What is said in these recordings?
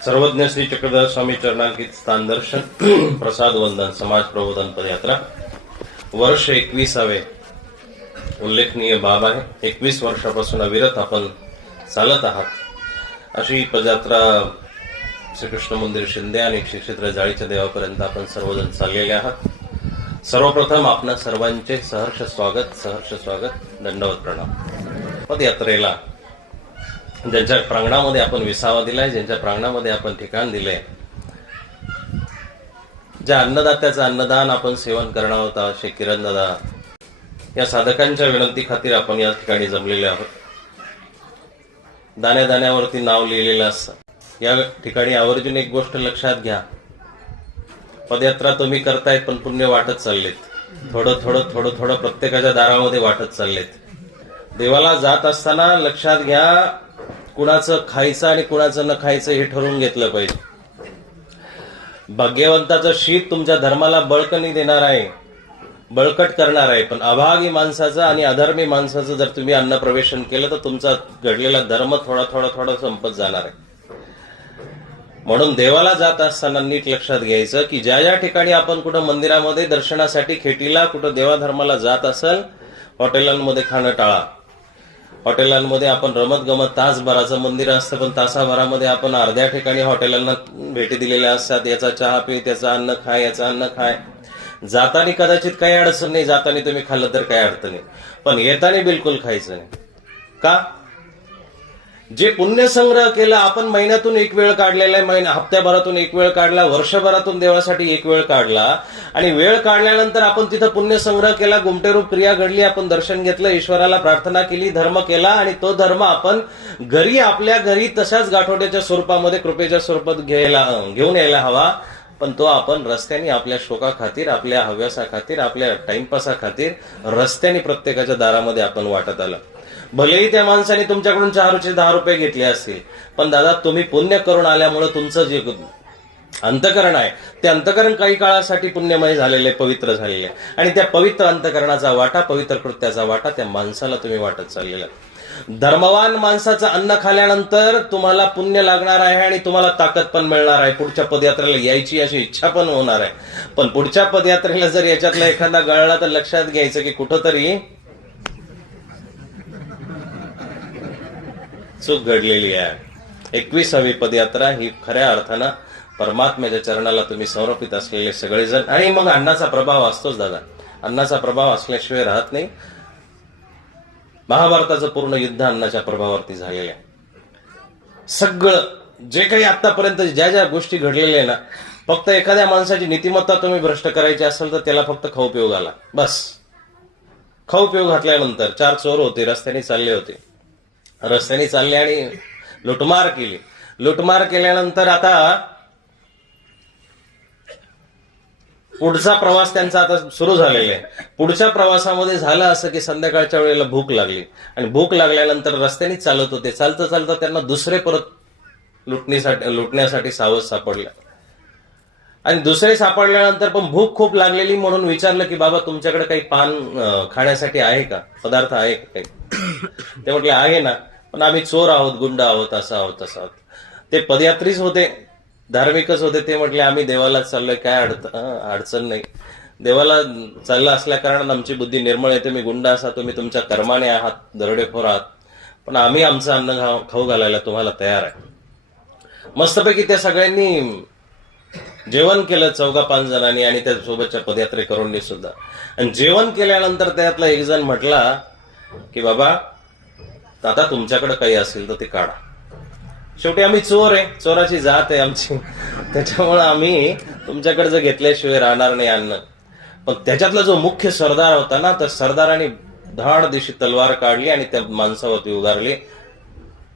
सर्वज्ञ श्री चक्रधर स्वामी चरणांकित स्थान दर्शन प्रसाद वंदन समाज प्रबोधन पदयात्रा वर्ष 21वे उल्लेखनीय बाब आहे। 21 वर्षापासून अविरत आपण चालत आहात। अशी पदयात्रा श्रीकृष्ण मंदिर शिंदे आणि श्री क्षेत्र जाळीच्या देवापर्यंत आपण सर्वजण चाललेले आहात। सर्वप्रथम आपणा सर्वांचे सहर्ष स्वागत, दंडवत प्रणाम। पदयात्रेला ज्यांच्या प्रांगणामध्ये आपण विसावा दिलाय, ज्यांच्या प्रांगणामध्ये आपण ठिकाण दिलंय, ज्या अन्नदात्याचं अन्नदान आपण सेवन करणार होता, असे किरण दादा या साधकांच्या विनंती खातीर आपण या ठिकाणी जमलेले आहोत। दाण्या दाण्यावरती नाव लिहिलेलं असतं। या ठिकाणी आवर्जून एक गोष्ट लक्षात घ्या, पदयात्रा तुम्ही करतायत पण पुण्य वाटत चाललेत। थोडं प्रत्येकाच्या दारामध्ये वाटत चाललेत। देवाला जात असताना लक्षात घ्या, कुणाचं खायचं आणि कुणाचं न खायचं हे ठरवून घेतलं पाहिजे। भाग्यवंताचं शीत तुमच्या धर्माला बळकणी देणार आहे, बळकट करणार आहे, पण अभागी माणसाचं आणि अधर्मी माणसाचं जर तुम्ही अन्न प्रवेशन केलं तर तुमचा घडलेला धर्म थोडा संपत जाणार आहे। म्हणून देवाला जात असताना नीट लक्षात घ्यायचं की ज्या ठिकाणी आपण कुठं मंदिरामध्ये दर्शनासाठी खेटीला कुठं देवाधर्माला जात असेल, हॉटेलांमध्ये खाणं टाळा। हॉटेलांमध्ये आपण रमत गमत तासभराचं मंदिर असतं, पण तासाभरामध्ये आपण अर्ध्या ठिकाणी हॉटेलांना भेटी दिलेल्या असतात। याचा चहा पी, त्याचं अन्न खाय, याचं अन्न खाय। जाताना कदाचित काही अडचण नाही, जाताना तुम्ही खाल्लं तर काही अडचण नाही, पण येताना बिलकुल खायचं नाही। का? जे पुण्य संग्रह केला आपण, महिन्यातून एक वेळ काढलेला आहे, हप्त्याभरातून एक वेळ काढला, वर्षभरातून देवासाठी एक वेळ काढला, आणि वेळ काढल्यानंतर आपण तिथं पुण्य संग्रह केला, गुमटेरूप क्रिया घडली, आपण दर्शन घेतलं, ईश्वराला प्रार्थना केली, धर्म केला, आणि तो धर्म आपण घरी आपल्या घरी तशाच गाठोड्याच्या स्वरूपामध्ये कृपेच्या स्वरूपात घेऊन यायला हवा। पण तो आपण रस्त्याने आपल्या शोका खातीर, आपल्या हव्यासा खातीर, आपल्या टाइमपासा खातीर रस्त्याने प्रत्येकाच्या दारामध्ये आपण वाटत आला। भलेही त्या माणसाने तुमच्याकडून 4चे 10 रुपये घेतले असतील, पण दादा तुम्ही पुण्य करून आल्यामुळे तुमचं जे अंतकरण आहे ते अंतकरण काही काळासाठी पुण्यमय झालेले, पवित्र झालेले, आणि त्या पवित्र अंतकरणाचा वाटा, पवित्र कृत्याचा वाटा त्या माणसाला तुम्ही वाटत चाललेला। धर्मवान माणसाचं अन्न खाल्यानंतर तुम्हाला पुण्य लागणार आहे आणि तुम्हाला ताकद पण मिळणार आहे, पुढच्या पदयात्रेला यायची अशी इच्छा पण होणार आहे। पण पुढच्या पदयात्रेला जर याच्यातला एखादा गळला तर लक्षात घ्यायचं की कुठंतरी चूक घडलेली आहे। 21वी पदयात्रा ही खऱ्या अर्थानं परमात्म्याच्या चरणाला तुम्ही समर्पित असलेले सगळेजण, आणि मग अन्नाचा प्रभाव असतोच दादा, अन्नाचा प्रभाव असल्याशिवाय राहत नाही। महाभारताचं पूर्ण युद्ध अन्नाच्या प्रभावावरती झालेलं आहे। सगळं जे काही आतापर्यंत ज्या गोष्टी घडलेल्या ना, फक्त एखाद्या माणसाची नीतिमत्ता तुम्ही भ्रष्ट करायची असेल तर त्याला फक्त खाऊ पिऊ घाला, बस। खाऊ पिऊ घातल्यानंतर 4 चोर होते, रस्त्याने चालले आणि लुटमार केली। लुटमार केल्यानंतर आता पुढचा प्रवास त्यांचा आता सुरू झालेला आहे। पुढच्या प्रवासामध्ये झालं असं की संध्याकाळच्या वेळेला भूक लागली, आणि भूक लागल्यानंतर रस्त्याने चालत होते, चालता त्यांना दुसरे परत लुटण्यासाठी सावध सापडले, आणि दुसरे सापडल्यानंतर पण भूक खूप लागलेली म्हणून विचारलं की बाबा तुमच्याकडे काही पान खाण्यासाठी आहे का, पदार्थ आहे का काही? ते म्हटले आहे ना, पण आम्ही चोर आहोत, गुंड आहोत, असं आहोत तसं आहोत। ते पदयात्रीच होते, धार्मिकच होते। ते म्हटले आम्ही देवाला चाललोय, काय अडचण नाही, देवाला चाललं असल्या कारणानं आमची बुद्धी निर्मळ येते। मी गुंड असा, तुम्ही तुमच्या कर्माने आहात, दरोडेखोर आहात, पण आम्ही आमचं अन्न खाऊ घालायला तुम्हाला तयार आहे। मस्तपैकी त्या सगळ्यांनी जेवण केलं 4-5 जणांनी, आणि त्या सोबतच्या पदयात्रेकरूंनी सुद्धा। आणि जेवण केल्यानंतर त्यातला एक जण म्हटला की बाबा आता तुमच्याकडे काही असेल तर ते काढा। शेवटी आम्ही चोर आहे, चोराची जात आहे आमची, त्याच्यामुळे आम्ही तुमच्याकडे जर घेतल्याशिवाय राहणार नाही अन्न। पण त्याच्यातला जो मुख्य सरदार होता ना, तर सरदाराने धाड दिशी तलवार काढली आणि त्या माणसावरती उगारली,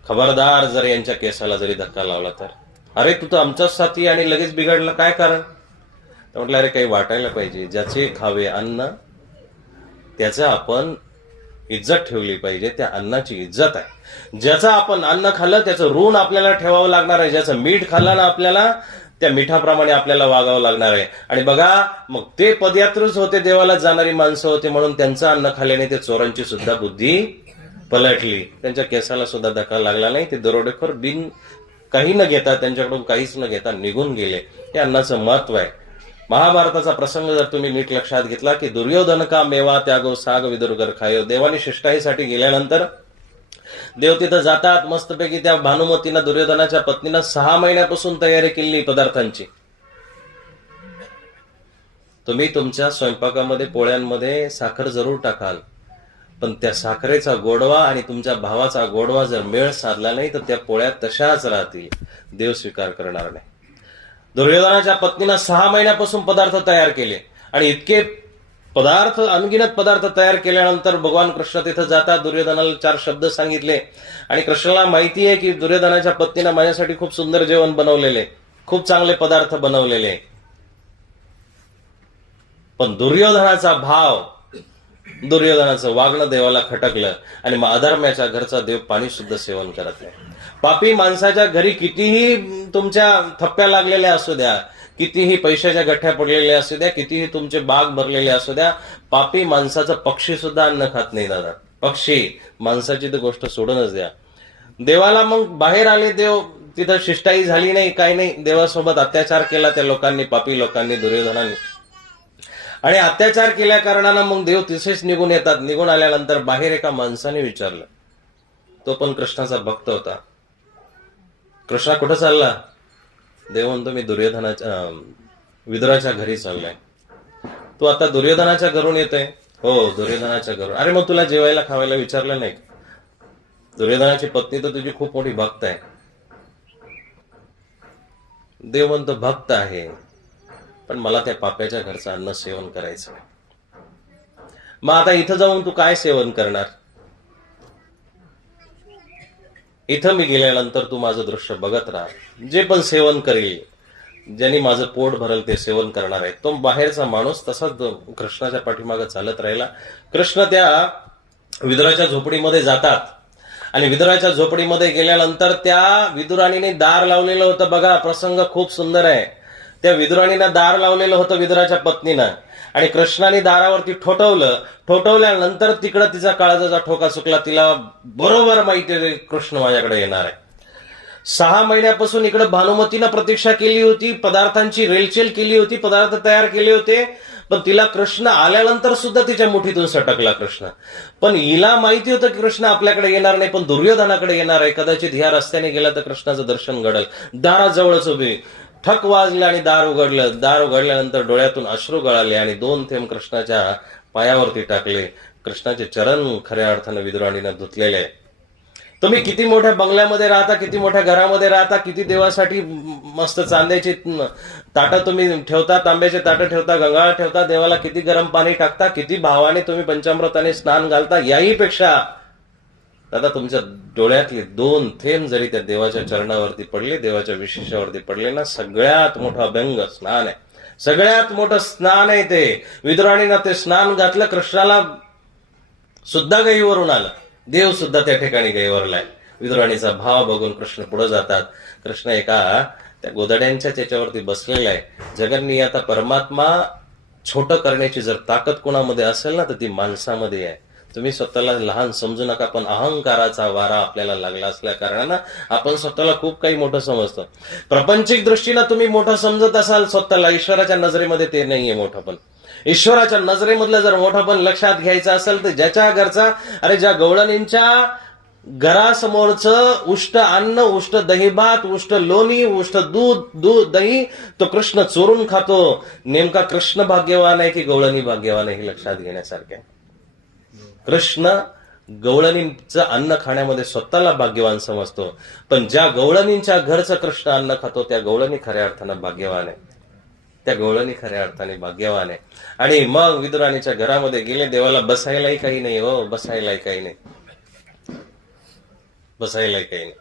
खबरदार जर यांच्या केसाला जरी धक्का लावला तर। अरे तू तर आमचाच साथी आणि लगेच बिघडला, काय कारण? तर म्हटलं अरे काही वाटायला पाहिजे, ज्याचे खावे अन्न त्याचं आपण इज्जत ठेवली पाहिजे, त्या अन्नाची इज्जत आहे। ज्याचं आपण अन्न खाल्लं त्याचं ऋण आपल्याला ठेवावं लागणार आहे, ज्याचं मीठ खाल्लं ना आपल्याला त्या मिठाप्रमाणे आपल्याला वागावं लागणार आहे। आणि बघा मग ते पदयात्रीच होते, देवाला जाणारी माणसं होते, म्हणून त्यांचं अन्न खाल्ल्याने ते चोरांची सुद्धा बुद्धी पलटली, त्यांच्या केसाला सुद्धा धक्का लागला नाही। ते दरोडेखोर बिन काही न घेता, त्यांच्याकडून काहीच न घेता निघून गेले. हे अन्नाचं महत्व आहे. महाभारताचा प्रसंग जर तुम्ही नीट लक्षात घेतला की दुर्योधन का मेवा त्यागो साग विदुरकर खायो. देवानी शिष्टाईसाठी गेल्यानंतर देव तिथं जातात. मस्तपैकी त्या भानुमतीनं, दुर्योधनाच्या पत्नीनं 6 महिन्यापासून तयारी केली पदार्थांची. तुम्ही तुमच्या स्वयंपाकामध्ये, पोळ्यांमध्ये साखर जरूर टाकाल, पण त्या साखरेचा गोडवा आणि तुमच्या भावाचा गोडवा जर मेळ साधला नाही तर त्या पोळ्या तशाच राहतील, देव स्वीकार करणार नाही. दुर्योधनाच्या पत्नीनं 6 महिन्यापासून पदार्थ तयार केले आणि इतके पदार्थ, अनगिनत पदार्थ तयार केल्यानंतर भगवान कृष्ण तिथं जातात. दुर्योधनाला 4 शब्द सांगितले आणि कृष्णाला माहिती आहे की दुर्योधनाच्या पत्नीनं माझ्यासाठी खूप सुंदर जेवण बनवलेले, खूप चांगले पदार्थ बनवलेले. पण दुर्योधनाचा भाव, दुर्योधनाचं वागणं देवाला खटकलं आणि मग अधर्म्याच्या घरचा देव पाणी सुद्धा सेवन करत नाही. पापी माणसाच्या घरी कितीही तुमच्या थप्प्या लागलेल्या असू द्या, कितीही पैशाच्या गठ्ठ्या पडलेल्या असू द्या, कितीही तुमचे बाग भरलेले असू द्या, पापी माणसाचं पक्षी सुद्धा अन्न खात नाही दादा. पक्षी, माणसाची तर गोष्ट सोडूनच द्या. देवाला मग बाहेर आले देव, तिथं शिष्टाई झाली नाही, काही नाही. देवासोबत अत्याचार केला त्या लोकांनी, पापी लोकांनी, दुर्योधनाने. आणि अत्याचार केल्या कारणानं मग देव तिथेच निघून येतात. निघून आल्यानंतर बाहेर एका माणसाने विचारलं, तो पण कृष्णाचा भक्त होता, कृष्णा कुठं चालला? देव म्हणतो मी विदुराच्या घरी चाललाय. तू आता दुर्योधनाच्या घरून येतोय? हो, दुर्योधनाच्या घरून. अरे मग तुला जेवायला खावायला विचारलं नाही? दुर्योधनाची पत्नी तर तुझी खूप मोठी भक्त आहे. देव म्हणतो भक्त आहे, पण मला त्या पाप्याच्या घरचं अन्न सेवन करायचं. मग आता इथं जाऊन तू काय सेवन करणार? इथं मी गेल्यानंतर तू माझं दृश्य बघत राहा. जे पण सेवन करेल, ज्यांनी माझं पोट भरल ते सेवन करणार आहे. तो बाहेरचा माणूस तसाच कृष्णाच्या पाठीमागे चालत राहिला. कृष्ण त्या विदुराच्या झोपडीमध्ये जातात आणि विदुराच्या झोपडीमध्ये गेल्यानंतर त्या विदुराणीने दार लावलेलं होतं. बघा, प्रसंग खूप सुंदर आहे. त्या विदुराणीनं दार लावलेलं होतं विदुराच्या पत्नीनं आणि कृष्णाने दारावरती ठोठवल्यानंतर तिकडं तिचा काळजाचा ठोका चुकला. तिला बरोबर माहिती आहे कृष्ण माझ्याकडे येणार आहे. 6 महिन्यापासून इकडे भानुमतीनं प्रतीक्षा केली होती, पदार्थांची रेलचेल केली होती, पदार्थ तयार केले होते, पण तिला कृष्ण आल्यानंतर सुद्धा तिच्या मुठीतून सटकला कृष्ण. पण हिला माहिती होतं की कृष्ण आपल्याकडे येणार नाही, पण दुर्योधनाकडे येणार आहे. कदाचित ह्या रस्त्याने गेला तर कृष्णाचं दर्शन घडल. दाराजवळच उभी, ठक वाजलं आणि दार उघडलं. दार उघडल्यानंतर डोळ्यातून अश्रू गळाले आणि 2 थेंब कृष्णाच्या पायावरती टाकले. कृष्णाचे चरण खऱ्या अर्थानं विदुराणीनं धुतलेले आहे. तुम्ही किती मोठ्या बंगल्यामध्ये राहता, किती मोठ्या घरामध्ये राहता, किती देवासाठी मस्त चांद्याची ताटं तुम्ही ठेवता, तांब्याचे ताटं ठेवता, गंगाळ ठेवता, देवाला किती गरम पाणी टाकता, किती भावाने तुम्ही पंचामृताने स्नान घालता, याही पेक्षा दादा तुमच्या डोळ्यातले 2 थेंब जरी त्या देवाच्या चरणावरती पडले, देवाच्या विशेषावरती पडले ना, सगळ्यात मोठं अभंग स्नान आहे. सगळ्यात मोठं स्नान आहे ते. विदुराणीनं ते स्नान घातलं. कृष्णाला सुद्धा गईवरून आलं. देव सुद्धा त्या ठिकाणी गईवरलाय. विदुराणीचा भाव बघून कृष्ण पुढे जातात. कृष्ण एका त्या गोदड्यांच्या त्याच्यावरती बसलेला आहे. जगन्नियाता परमात्मा छोटं करण्याची जर ताकद कोणामध्ये असेल ना तर ती माणसामध्ये आहे. तुम्ही स्वतःला लहान समजू नका, पण अहंकाराचा वारा आपल्याला लागला असल्या कारणानं आपण स्वतःला खूप काही मोठं समजतो. प्रपंचिक दृष्टीनं तुम्ही मोठं समजत असाल स्वतःला, ईश्वराच्या नजरेमध्ये ते नाहीये मोठं. पण ईश्वराच्या नजरेमधलं जर मोठं पण लक्षात घ्यायचं असेल तर ज्याच्या घरचा, अरे ज्या गवळणींच्या घरासमोरचं उष्ट अन्न, उष्ट दही भात, उष्ट लोणी, उष्ट दूध दही तो कृष्ण चोरून खातो. नेमका कृष्ण भाग्यवान आहे की गवळणी भाग्यवान आहे हे लक्षात घेण्यासारखे. कृष्ण गवळणींचं अन्न खाण्यामध्ये स्वतःला भाग्यवान समजतो, पण ज्या गवळणींच्या घरचं कृष्ण अन्न खातो त्या गवळणी खऱ्या अर्थानं भाग्यवान आहे. त्या गवळणी खऱ्या अर्थाने भाग्यवान आहे. आणि मग विदुराणीच्या घरामध्ये गेले. देवाला बसायलाही काही नाही हो, बसायलाही काही नाही, बसायलाही काही नाही.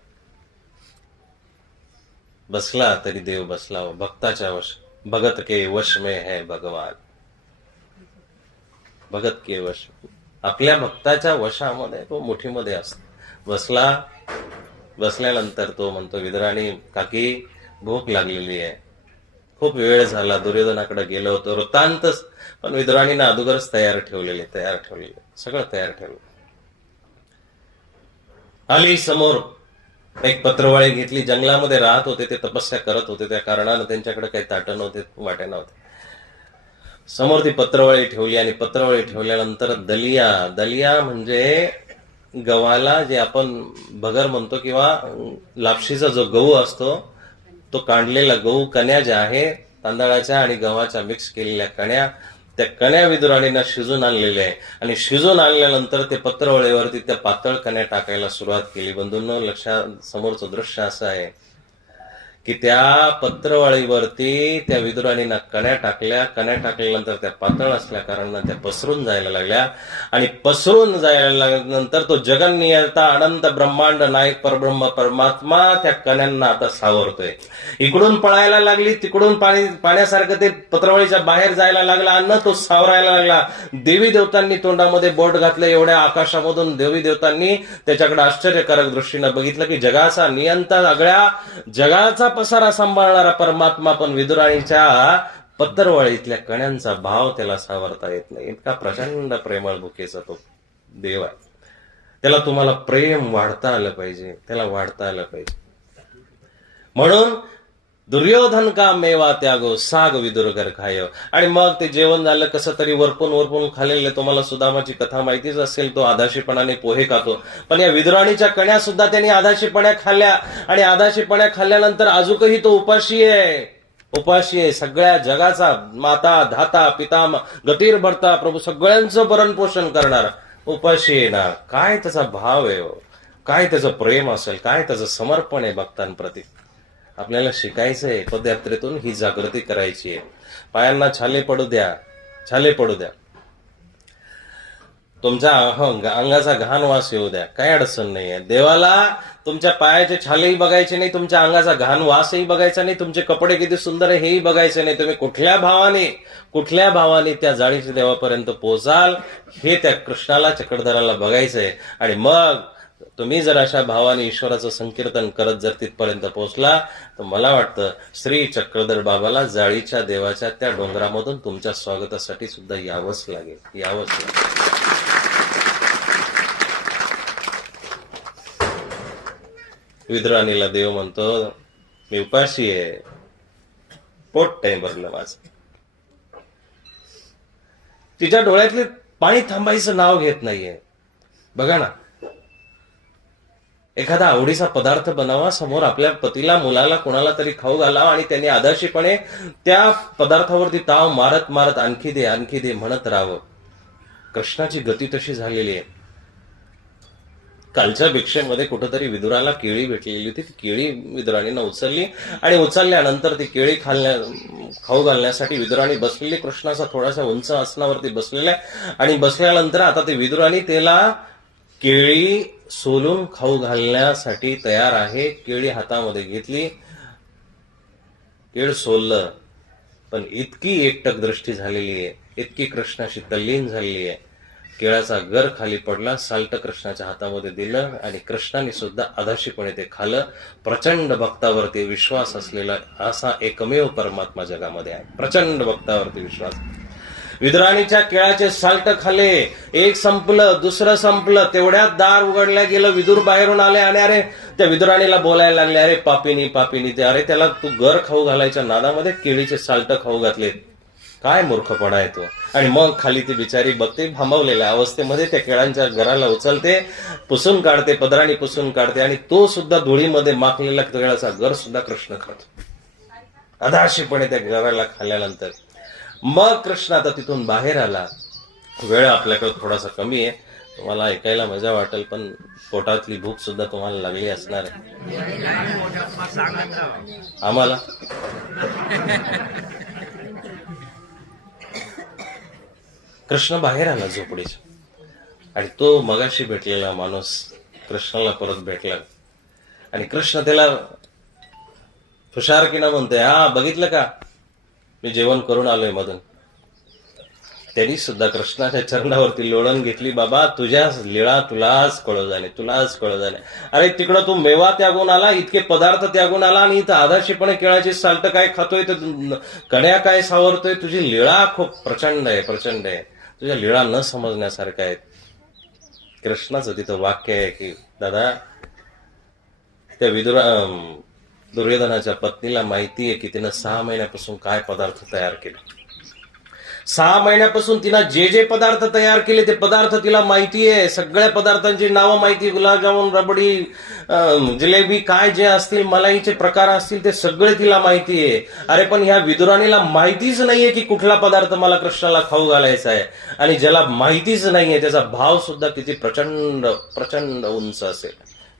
बसला तरी देव बसला हो. भक्ताच्या वश, भगत के वश में है भगवान. भगत के वश, आपल्या भक्ताच्या वशामध्ये तो मुठीमध्ये असतो. बसल्यानंतर तो म्हणतो, विदुराणी काकी भूक लागलेली आहे, खूप वेळ झाला, दुर्योधनाकडे गेलो होतो, वृत्तांतच. पण विदुराणीनं अगोदरच तयार ठेवलेले, सगळं तयार ठेवलं. आली समोर एक पत्रवाळी घेतली, जंगलामध्ये राहत होते, ते तपस्या करत होते, त्या कारणानं त्यांच्याकडे काही ताटं नव्हते, वाटे नव्हते. समोर ती पत्रवळी ठेवली आणि पत्रवळी ठेवल्यानंतर दलिया म्हणजे गव्हाला जे आपण भगर म्हणतो किंवा लापशीचा जो गहू असतो तो काढलेला गहू, कण्या ज्या आहे तांदळाच्या आणि गव्हाच्या मिक्स केलेल्या कण्या, त्या कण्या विदुराणींना शिजून आणलेल्या आहे आणि शिजून आणल्यानंतर ते पत्रवळीवरती त्या पातळ कण्या टाकायला सुरुवात केली. बंधूंनो, लक्षात समोरचं दृश्य असं आहे की त्या पत्रवाळीवरती त्या विदुराणींना कण्या टाकल्यानंतर त्या पातळ असल्या कारणानं त्या पसरून जायला लागल्या आणि पसरून जायला लागल्यानंतर तो जगन्नियता अनंत ब्रह्मांड नायक परब्रह्म परमात्मा त्या कण्यांना आता सावरतोय. इकडून पळायला लागली, तिकडून पाण्यासारखं ते पत्रवाळीच्या बाहेर जायला लागला, अन्न तो सावरायला लागला. देवी देवतांनी तोंडामध्ये बोट घातलं. एवढ्या आकाशामधून देवी देवतांनी त्याच्याकडे आश्चर्यकारक दृष्टीनं बघितलं की जगाचा नियंता, सगळ्या जगाचा पसारा सांभाळणारा परमात्मा पण विदुराणीच्या पत्रवाळीतल्या कण्यांचा भाव त्याला सावरता येत नाही. इतका प्रचंड प्रेमळ भुकेचा तो देव आहे. त्याला तुम्हाला प्रेम वाढता आलं पाहिजे, त्याला वाढता आलं पाहिजे. म्हणून दुर्योधन का मेवा त्यागो साग विदुरगर खायो. आणि मग ते जेवण झालं, कसं तरी वरपून खाल्लेले. तुम्हाला सुदामाची कथा माहितीच असेल, तो आधाशीपणाने पोहे खातो. पण या विदुराणीच्या कण्या सुद्धा त्यांनी आधाशीपण्या खाल्ल्या आणि आधाशीपण्या खाल्ल्यानंतर अजूनही तो उपाशी आहे. सगळ्या जगाचा माता धाता पिता गतीर भरता प्रभू सगळ्यांचं भरण पोषण करणारा उपाशी आहे ना. काय त्याचा भाव आहे, काय त्याचं प्रेम असेल, काय त्याचं समर्पण आहे भक्तांप्रती. आपल्याला शिकायचंय. पदयात्रेतून ही जागृती करायची आहे. पायांना छाले पडू द्या, तुमच्या अंगाचा घाण वास येऊ द्या, काही अडचण नाहीये. देवाला तुमच्या पायाचे छालेही बघायचे नाही, तुमच्या अंगाचा घाण वासही बघायचा नाही, तुमचे कपडे किती सुंदर आहे हेही बघायचे नाही. तुम्ही कुठल्या भावाने त्या जाळीच्या देवापर्यंत पोहोचाल हे त्या कृष्णाला, चक्रधराला बघायचंय. आणि मग तुम्ही जर अशा भावाने ईश्वराचं संकीर्तन करत जर तिथपर्यंत पोहोचला तर मला वाटतं श्री चक्रधर बाबाला जाळीच्या देवाच्या त्या डोंगरामधून तुमच्या स्वागतासाठी सुद्धा यावंच लागेल. विदुराणीला देव म्हणतो, मी उपाशी आहे, पोट नाही भरलं माझं. तिच्या डोळ्यातले पाणी थांबायचं नाव घेत नाहीये. बघा ना, एखादा आवडीचा पदार्थ बनावा, समोर आपल्या पतीला, मुलाला, कोणाला तरी खाऊ घालावा आणि त्यांनी आदर्शीपणे त्या पदार्थावरती ताव मारत आणखी दे म्हणत राहावं. कृष्णाची गती तशी झालेली आहे. कालच्या भिक्षेमध्ये कुठंतरी विदुराला केळी भेटलेली होती. ती केळी विदुराणीनं उचलली आणि उचलल्यानंतर ती केळी खाऊ घालण्यासाठी विदुराणी बसलेली. कृष्णाचा थोडासा उंच आसनावरती बसलेला आहे आणि बसल्यानंतर आता ती विदुराणी त्याला केळी सोलून खाऊ घालण्यासाठी तयार आहे. केळी हातामध्ये घेतली, केळ सोललं, पण इतकी एकटक दृष्टी झालेली आहे, इतकी कृष्णाशी तल्लीन झालेली आहे. केळाचा गर खाली पडला, साल्ट कृष्णाच्या हातामध्ये दिलं आणि कृष्णाने सुद्धा अधाशीपणे ते खाल्लं. प्रचंड भक्तावरती विश्वास असलेला असा एकमेव परमात्मा जगामध्ये आहे. प्रचंड भक्तावरती विश्वास. विदुराणीच्या केळाचे साल्ट खाल्ले, एक संपलं, दुसरं संपलं, तेवढ्यात दार उघडल्या गेलं. विदुर बाहेरून आले आणि अरे त्या विदुराणीला बोलायला लागले, अरे पापिनी ते, अरे त्याला तू गर खाऊ घालायच्या नादामध्ये केळीचे साल्ट खाऊ घातले, काय मूर्खपणा आहे तो. आणि मग खाली ती बिचारी बघते, भांबवलेल्या अवस्थेमध्ये त्या केळांच्या घराला उचलते, पुसून काढते, पदराणी पुसून काढते आणि तो सुद्धा धुळीमध्ये माखलेला केळाचा गर सुद्धा कृष्ण खातो अधाशीपणे त्या घराला खाल्ल्यानंतर. मग कृष्ण आता तिथून बाहेर आला. वेळ आपल्याकडे थोडासा कमी आहे, तुम्हाला ऐकायला मजा वाटेल, पण पोटातली भूक सुद्धा तुम्हाला लागली असणार आहे. आम्हाला कृष्ण बाहेर आला झोपडीच्या आणि तो मगाशी भेटलेला माणूस कृष्णाला परत भेटला आणि कृष्ण त्याला हुशारकीनं म्हणतोय, हा बघितलं का, मी जेवण करून आलोय मधून. त्यांनी सुद्धा कृष्णाच्या चरणावरती लोळण घेतली, बाबा तुझ्या लीळा तुलाच कळू जाणे. अरे तिकडं तू मेवा त्यागून आला, इतके पदार्थ त्यागून आला आणि इथं आदर्शीपणे केळाची साल्ट काय खातोय, तर कण्या काय सावरतोय. तुझी लीळा खूप प्रचंड आहे. तुझ्या लीळा न समजण्यासारख्या आहेत. कृष्णाचं तिथं वाक्य आहे की दादा त्या दुर्योधनाच्या पत्नीला माहिती आहे की तिनं 6 महिन्यापासून काय पदार्थ तयार केले. 6 महिन्यापासून तिनं जे जे पदार्थ तयार केले ते पदार्थ तिला माहिती आहे. सगळ्या पदार्थांची नावं माहिती, गुलाबजामुन, रबडी, जिलेबी, काय जे असतील, मलाईचे प्रकार असतील, ते सगळे तिला माहिती आहे. अरे पण ह्या विदुराणीला माहितीच नाहीये की कुठला पदार्थ मला कृष्णाला खाऊ घालायचा आहे. आणि ज्याला माहितीच नाहीये त्याचा भाव सुद्धा किती प्रचंड प्रचंड उंच असेल,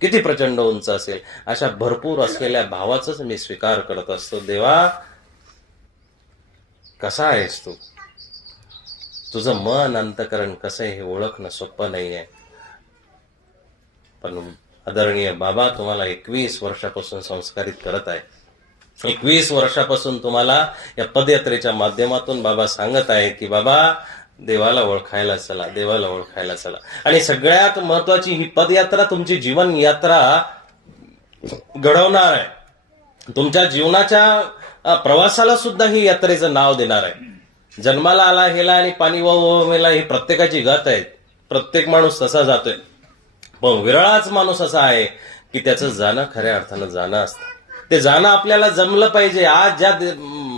किती प्रचंड उंच असेल. अशा भरपूर असलेल्या भावाचाच मी स्वीकार करत असतो. देवा, कसा आहेस तू? तुझं मन, अंतकरण कसं आहे हे ओळखणं सोपं नाहीये. पण आदरणीय बाबा तुम्हाला 21 वर्षापासून संस्कारित करत आहे. 21 वर्षापासून तुम्हाला या पदयात्रेच्या माध्यमातून बाबा सांगत आहे की बाबा देवाला ओळखायला चला, देवाला ओळखायला चला. आणि सगळ्यात महत्वाची ही पदयात्रा तुमची जीवन यात्रा घडवणार आहे. तुमच्या जीवनाच्या प्रवासाला सुद्धा ही यात्रेचं नाव देणार आहे. जन्माला आला हेला आणि पाणी वाहू मेला ही प्रत्येकाची गत आहे. प्रत्येक माणूस तसा जातोय. पण विरळाच माणूस असा आहे की त्याचं जाणं खऱ्या अर्थानं जाणं असतं. ते जाणं आपल्याला जमलं पाहिजे. आज ज्या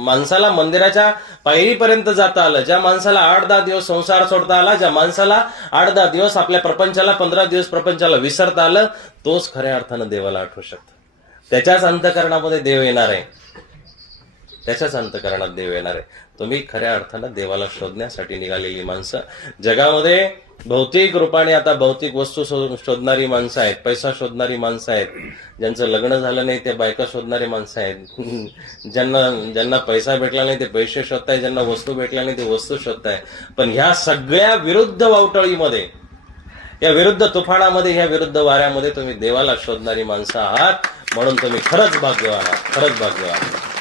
माणसाला मंदिराच्या पायरीपर्यंत जाता आलं, ज्या माणसाला 8-10 दिवस संसार सोडता आला, ज्या माणसाला 8-10 दिवस आपल्या प्रपंचाला, 15 दिवस प्रपंचाला विसरता आलं, तोच खऱ्या अर्थानं देवाला आठवू शकतो. त्याच्याच अंतःकरणामध्ये देव येणार आहे. त्याच्याच अंतःकरणात देव येणार आहे. तुम्ही खऱ्या अर्थानं देवाला शोधण्यासाठी निघालेली माणसं. जगामध्ये भौतिक रूपाने आता भौतिक वस्तू शोधणारी माणसं आहेत, पैसा शोधणारी माणसं आहेत, ज्यांचं लग्न झालं नाही ते बायका शोधणारी माणसं आहेत, ज्यांना पैसा भेटला नाही ते पैसे शोधताय, ज्यांना वस्तू भेटल्या नाही ते वस्तू शोधताय. पण ह्या सगळ्या विरुद्ध वावटळीमध्ये, या विरुद्ध तुफानामध्ये, ह्या विरुद्ध वाऱ्यामध्ये तुम्ही देवाला शोधणारी माणसं आहात. म्हणून तुम्ही खरंच भाग्यवान आहात, खरंच भाग्यवान.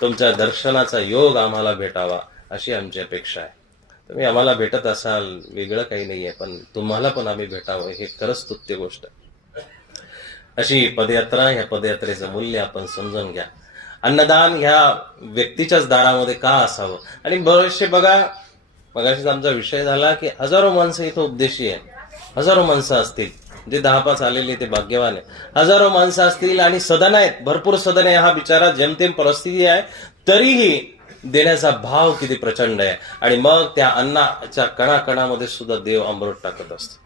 तुमच्या दर्शनाचा योग आम्हाला भेटावा अशी आमची अपेक्षा आहे. तुम्ही आम्हाला भेटत असाल, वेगळं काही नाहीये, पण तुम्हाला पण आम्ही भेटावं हे खरंच स्तुत्य गोष्ट. अशी पदयात्रा, ह्या पदयात्रेचं मूल्य आपण समजून घ्या. अन्नदान ह्या व्यक्तीच्याच दारामध्ये का असावं. आणि बरेचसे बघा, मगाशीच आमचा विषय झाला की हजारो माणसं इथं उपदेशी आहे. हजारो माणसं असतील, जे 10-5 आलेले ते भाग्यवान आहे. हजारो माणसं असतील आणि सदन आहेत, भरपूर सदन आहे. हा बिचारा जेमतेम परिस्थिती आहे, तरीही देण्याचा भाव किती प्रचंड आहे. आणि मग त्या अन्नाच्या कणाकणामध्ये सुद्धा देव अमृत टाकत असतो.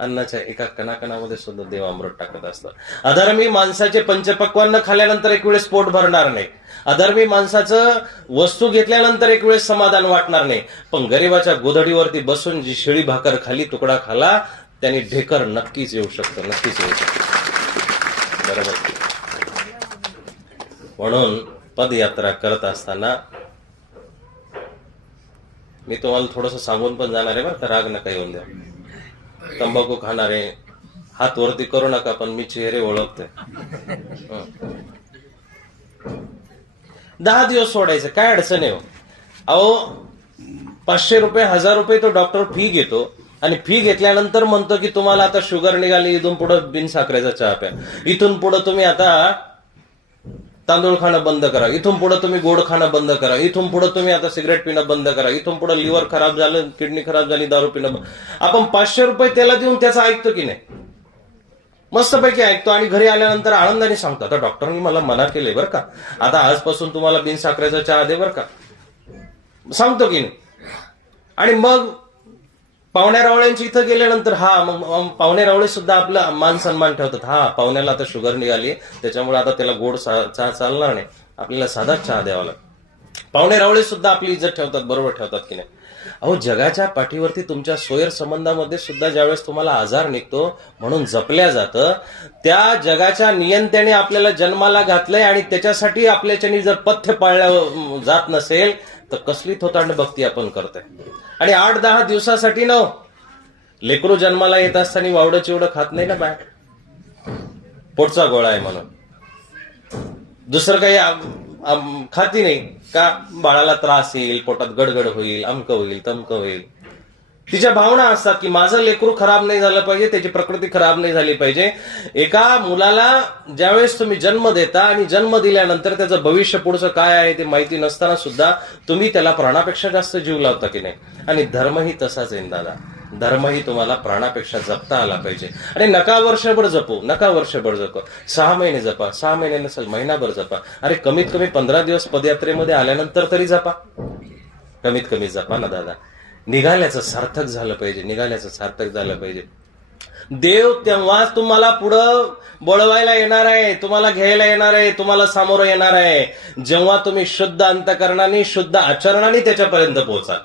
अन्नाच्या एका कणाकणामध्ये सुद्धा देव अमृत टाकत असतो. अधर्मी माणसाचे पंचपक्वान्न खाल्ल्यानंतर एक वेळेस पोट भरणार नाही. अधर्मी माणसाचं वस्तू घेतल्यानंतर एक वेळेस समाधान वाटणार नाही. पण गरिबाच्या गोधडीवरती बसून जी शिळी भाकर खाली, तुकडा खाला, त्यांनी ढेकर नक्कीच येऊ शकतं, नक्कीच येऊ शकतं. बरोबर. म्हणून पदयात्रा करत असताना मी तुम्हाला थोडंसं सांगून पण जाणार आहे बरं का, राग नका येऊन द्या. तंबाखू खाणारे हात वरती करू नका, पण मी चेहरे ओळखतोय. 10 दिवस सोडायचं काय अडचण आहे. अहो 500 रुपये 1000 रुपये तो डॉक्टर फी घेतो आणि फी घेतल्यानंतर म्हणतो की तुम्हाला आता शुगर निघाली, इथून पुढे बिनसाखरेचा चहा प्या, इथून पुढे तुम्ही आता तांदूळ खाणं बंद करा, इथून पुढे तुम्ही गोड खाणं बंद करा, इथून पुढे तुम्ही आता सिगरेट पिणं बंद करा, इथून पुढे लिव्हर खराब झालं, किडनी खराब झाली, दारू पिणं. आपण 500 रुपये त्याला देऊन त्याचं ऐकतो की नाही? मस्तपैकी ऐकतो आणि घरी आल्यानंतर आनंदाने सांगतो आता डॉक्टरांनी मला मना केले बरं का, आता आजपासून तुम्हाला बिनसाखरेचा चहा दे बरं का, सांगतो की नाही? आणि मग पाहुण्या रावळ्यांची इथं गेल्यानंतर मग पाहुणे रावळे सुद्धा आपला मान सन्मान ठेवतात. पाहुण्याला आता शुगर निघाली, त्याच्यामुळे आता त्याला गोड चहा चालणार नाही, आपल्याला साधाच चहा द्यावा लागतो. पाहुणे रावळे सुद्धा आपली इज्जत ठेवतात, बरोबर ठेवतात की नाही? अहो जगाच्या पाठीवरती तुमच्या सोयर संबंधामध्ये सुद्धा ज्यावेळेस तुम्हाला आजार निघतो म्हणून जपल्या जातं, त्या जगाच्या नियंत्याने आपल्याला जन्माला घातलंय आणि त्याच्यासाठी आपल्याच्यानी जर पथ्य पाळलं जात नसेल तर कसली थोतांड भक्ती आपण करतोय. आणि 8-10 दिवसासाठी न लेकरू जन्माला येत असताना वावडं चिवडं खात नाही ना बाय, पोटचा गोळा आहे म्हणून, दुसरं काही खाती नाही का, बाळाला त्रास येईल, पोटात गडगड होईल, अमकं होईल, तमकं होईल. तिच्या भावना असतात की माझं लेकरू खराब नाही झालं पाहिजे, त्याची प्रकृती खराब नाही झाली पाहिजे. एका मुलाला ज्यावेळेस तुम्ही जन्म देता आणि जन्म दिल्यानंतर त्याचं भविष्य पुढचं काय आहे ते माहिती नसताना सुद्धा तुम्ही त्याला प्राणापेक्षा जास्त जीव लावता की नाही? आणि धर्मही तसाच आहे दादा. धर्मही तुम्हाला प्राणापेक्षा जपता आला पाहिजे. आणि नका वर्षभर जपू, नका वर्षभर जपू, 6 महिने जपा, 6 महिने नसेल महिनाभर जपा. अरे कमीत कमी 15 दिवस पदयात्रेमध्ये आल्यानंतर तरी जपा, कमीत कमी जपा ना दादा. निघाल्याचं सार्थक झालं पाहिजे, निघाल्याचं सार्थक झालं पाहिजे. देव तेव्हाच तुम्हाला पुढं बोलवायला येणार आहे, तुम्हाला घ्यायला येणार आहे, तुम्हाला सामोरं येणार आहे, जेव्हा तुम्ही शुद्ध अंतकरणाने शुद्ध आचरणाने त्याच्यापर्यंत पोहोचाल.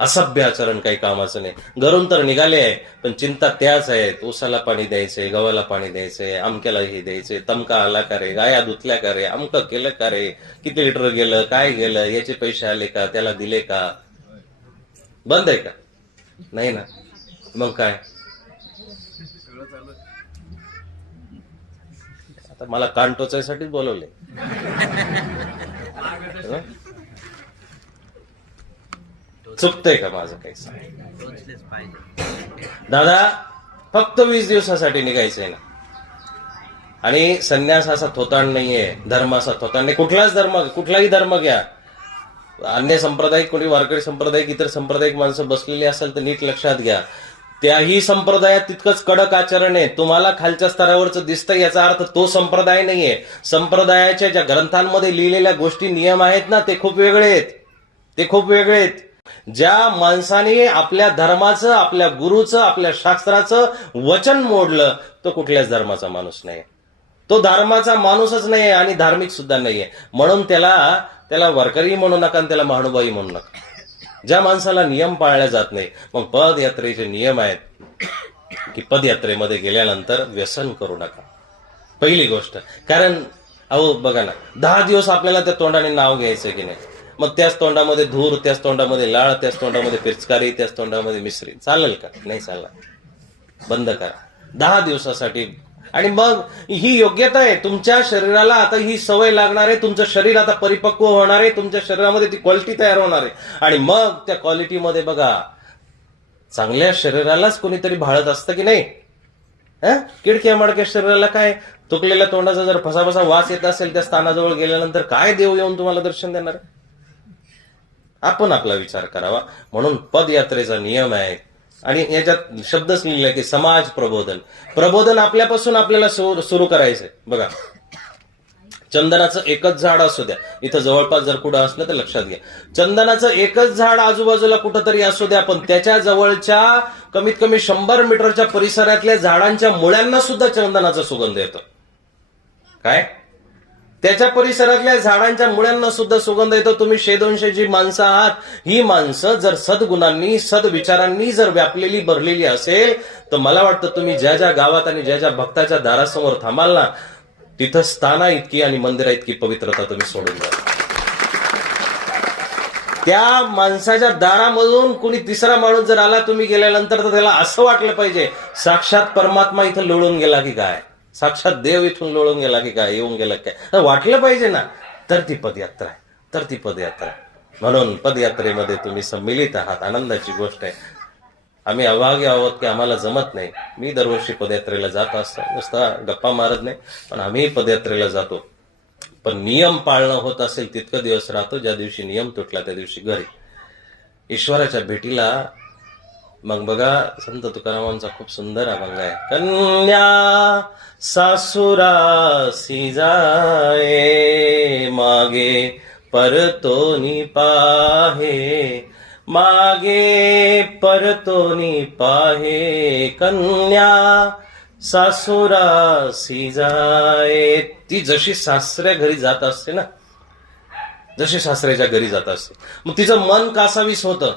असभ्य आचरण काही कामाचं नाही. घरून तर निघाले आहे पण चिंता त्याच आहेत, ऊसाला पाणी द्यायचंय, गव्हाला पाणी द्यायचंय, अमक्यालाही द्यायचंय, तमका आला का रे, गाया धुतल्या का रे, अमकं केलं का रे, किती लिटर गेलं, काय गेलं, याचे पैसे आले का, त्याला दिले का, बंद आहे का? नाही ना. मग काय आता मला कान टोचायसाठीच बोलवले. चुकतंय का माझं काही सांग दादा? फक्त 20 दिवसासाठी निघायचंय ना. आणि संन्यास असा थोतांड नाहीये, धर्म असा थोतांड नाही. कुठलाच धर्म, कुठलाही धर्म घ्या, अन्य संप्रदायिक, कोणी वारकरी संप्रदायिक, इतर संप्रदायिक माणसं बसलेली असेल तर नीट लक्षात घ्या, त्याही संप्रदायात तितकंच कडक आचरण आहे. तुम्हाला खालच्या स्तरावरच दिसतंय याचा अर्थ तो संप्रदाय नाहीये. संप्रदायाच्या ज्या ग्रंथांमध्ये लिहिलेल्या गोष्टी, नियम आहेत ना, ते खूप वेगळे आहेत, ते खूप वेगळे आहेत. ज्या माणसाने आपल्या धर्माचं, आपल्या गुरुचं, आपल्या शास्त्राचं वचन मोडलं तो कुठल्याच धर्माचा माणूस नाही, तो धर्माचा माणूसच नाहीये आणि धार्मिक सुद्धा नाहीये. म्हणून त्याला वारकरी म्हणू नका आणि त्याला महानुभावी म्हणू नका. ज्या माणसाला नियम पाळल्या जात नाही. मग पदयात्रेचे नियम आहेत की पदयात्रेमध्ये गेल्यानंतर व्यसन करू नका, पहिली गोष्ट. कारण अहो बघा ना, 10 दिवस आपल्याला त्या तोंडाने नाव घ्यायचं की नाही, मग त्याच तोंडामध्ये धूर, त्याच तोंडामध्ये लाळ, त्याच तोंडामध्ये पिचकारी, त्याच तोंडामध्ये मिश्री, चालेल का? नाही चालणार. बंद करा 10 दिवसासाठी. आणि मग ही योग्यता आहे, तुमच्या शरीराला आता ही सवय लागणार आहे, तुमचं शरीर आता परिपक्व होणार आहे, तुमच्या शरीरामध्ये ती क्वालिटी तयार होणार आहे. आणि मग त्या क्वालिटीमध्ये बघा, चांगल्या शरीरालाच कोणीतरी भाळत असतं की नाही? किडक्या मडक्या शरीराला काय, तुकलेल्या तोंडाचा जर फसाफसा वास येत असेल त्या स्थानाजवळ गेल्यानंतर काय देव येऊन तुम्हाला दर्शन देणार आहे? आपण आपला विचार करावा. म्हणून पदयात्रेचा नियम आहे. आणि याच्यात शब्दच लिहिलाय की समाज प्रबोधन. प्रबोधन आपल्यापासून आपल्याला सुरू करायचंय. बघा, चंदनाचं एकच झाड असू द्या, इथं जवळपास जर कुठं असलं तर लक्षात घ्या, चंदनाचं एकच झाड आजूबाजूला कुठंतरी असू द्या, पण त्याच्या जवळच्या कमीत कमी 100 मीटरच्या परिसरातल्या झाडांच्या मुळ्यांना सुद्धा चंदनाचा सुगंध येतो. काय? त्याच्या परिसरातल्या झाडांच्या मुळ्यांना सुद्धा सुगंध येतो. तुम्ही 100-200 जी माणसं आहात, ही माणसं जर सद्गुणांनी, सद्विचारांनी जर व्यापलेली, भरलेली असेल, तर मला वाटतं तुम्ही ज्या ज्या गावात आणि ज्या ज्या भक्ताच्या दारासमोर थांबाल ना, तिथं स्थाना इतकी आणि मंदिरा इतकी पवित्रता तुम्ही सोडून जा. त्या माणसाच्या दारामधून कुणी तिसरा माणूस जर आला तुम्ही गेल्यानंतर, तर त्याला असं वाटलं पाहिजे साक्षात परमात्मा इथं लोळून गेला की काय, साक्षात देव इथून लोळून गेला की काय, येऊन गेला काय, वाटलं पाहिजे ना. तर ती पदयात्रा आहे, तर ती पदयात्रा आहे. म्हणून पदयात्रेमध्ये तुम्ही सम्मिलित आहात, आनंदाची गोष्ट आहे. आम्ही अभागी आहोत की आम्हाला जमत नाही. मी दरवर्षी पदयात्रेला जात असतो, नुसता गप्पा मारत नाही, पण आम्ही पदयात्रेला जातो. पण नियम पाळणं होत असेल तितकं दिवस राहतो, ज्या दिवशी नियम तुटला त्या दिवशी घरी ईश्वराच्या भेटीला. मग बघा, संत तुकारामांचा खूप सुंदर अभंग आहे. कन्या सासुरासी जाये, मागे परतोनी पाहे, मागे परतोनी पाहे, कन्या सासुरासी जाये. ती जशी सासऱ्या घरी जात असते ना, जशी सासऱ्याच्या घरी जात असते, मग तिचं मन कासावीस होतं,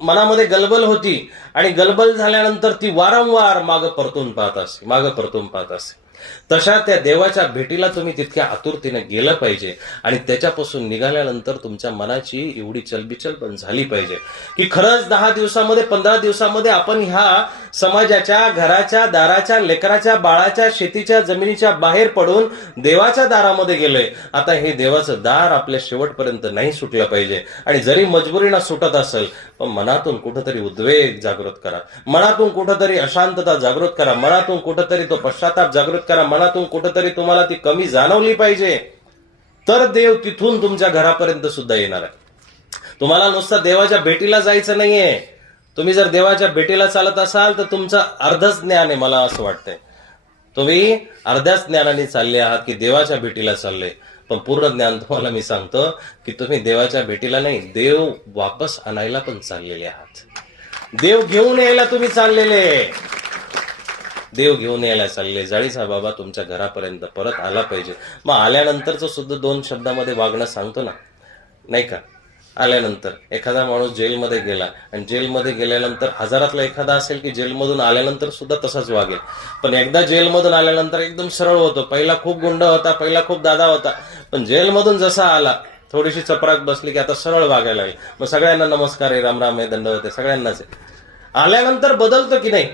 मनामध्ये गलबल होती, आणि गलबल झाल्यानंतर ती वारंवार मागं परतून पाहत असते, मागं परतून पाहत असते. तशा त्या देवाच्या भेटीला तुम्ही तितक्या आतुरतेने गेलं पाहिजे. आणि त्याच्यापासून निघाल्यानंतर तुमच्या मनाची एवढी चलबिचल पण झाली पाहिजे की खरंच 10 दिवसामध्ये, 15 दिवसामध्ये आपण ह्या समाजाच्या, घराच्या, दाराच्या, लेकराच्या, बाळाच्या, शेतीच्या, जमिनीच्या बाहेर पडून देवाच्या दारामध्ये गेलोय. आता हे देवाचं दार आपल्या शेवटपर्यंत नाही सुटलं पाहिजे. आणि जरी मजबुरीनं सुटत असेल, पण मनातून कुठंतरी उद्वेग जागृत करा, मनातून कुठंतरी अशांतता जागृत करा, मनातून कुठंतरी तो पश्चाताप जागृत करा, मनातून कुठंतरी तुम्हाला ती कमी जाणवली पाहिजे. तर देव तिथून तुमच्या घरापर्यंत सुद्धा येणार आहे. तुम्हाला नुसतं देवाच्या भेटीला जायचं नाहीये, तुम्ही जर देवाच्या भेटीला चालत असाल तर तुमचं अर्धच ज्ञान आहे, मला असं वाटतंय. तुम्ही अर्ध्याच ज्ञानाने चालले आहात की देवाच्या भेटीला चालले, पण पूर्ण ज्ञान तुम्हाला मी सांगतो की तुम्ही देवाच्या भेटीला नाही, देव वापस आणायला पण चाललेले आहात. देव घेऊन यायला तुम्ही चाललेले, देव घेऊन यायला चालले. जाळीचा बाबा तुमच्या घरापर्यंत परत आला पाहिजे. मग आल्यानंतरच सुद्धा 2 शब्दामध्ये वागणं सांगतो ना, नाही का? आल्यानंतर एखादा माणूस जेलमध्ये गेला आणि जेलमध्ये गेल्यानंतर हजारातला एखादा असेल की जेलमधून आल्यानंतर सुद्धा तसाच वागेल. पण एकदा जेलमधून आल्यानंतर एकदम सरळ होतो. पहिला खूप गुंड होता, पहिला खूप दादा होता, पण जेलमधून जसा आला थोडीशी चपराक बसली की आता सरळ वागायला लागेल. मग सगळ्यांना नमस्कार आहे, रामराम आहे, दंडवत आहे, सगळ्यांनाच आहे. आल्यानंतर बदलतो की नाही?